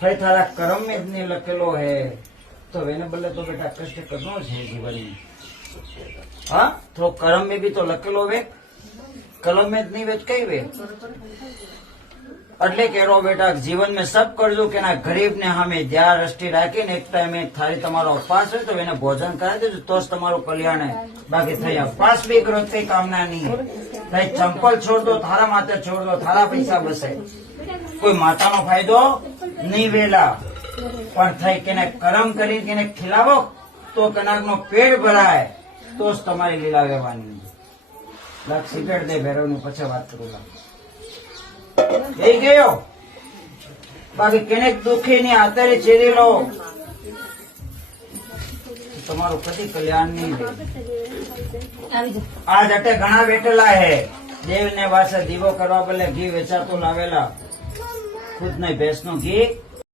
થઈ તારા કર્મ में જ नहीं લખેલો है तो वेने बल्ले तो बेटा कष्ट करनो है जीवन में। हाँ तो कर्म में भी तो लखेलो वे, कलम में नहीं वेच कई वे। એટલે કેરો બેટા જીવન में सब કરજો કે ના ગરીબ ને સામે જ્યાં રસ્તી રાખીને એક ટાઈમે થાળી તમારો ઉપવાસ હોય તો એને ભોજન કરાવી દેજો તો જ તમારું કલ્યાણ હે। બાકી થઈ ઉપવાસ બી કરો કઈ કામના નહીં। થઈ ચંપલ છોડ દો થારા માથે છોડ દો થારા પૈસા બસે, કોઈ માતાનો ફાયદો નહીં વેલા। પણ થઈ કેને કરમ કરી કેને ખીલાવો તો કનાકનો પેટ ભરાય તો જ તમારી લીલા રહેવાની। લાખ સિગરેટ દે ભેરવની પછી વાત કરું લાખ થઈ ગયો। બાકી કેને દુખી ની આતરે ચેરી લો તમારું કદી કલ્યાણ નહીં થાય। આજ અટે ઘણા બેઠેલા હે દેવ ને વાસે દીવો કરવા બદલે ઘી વેચાતું લાવેલા, ખુદ ને ભેંસ નું ઘી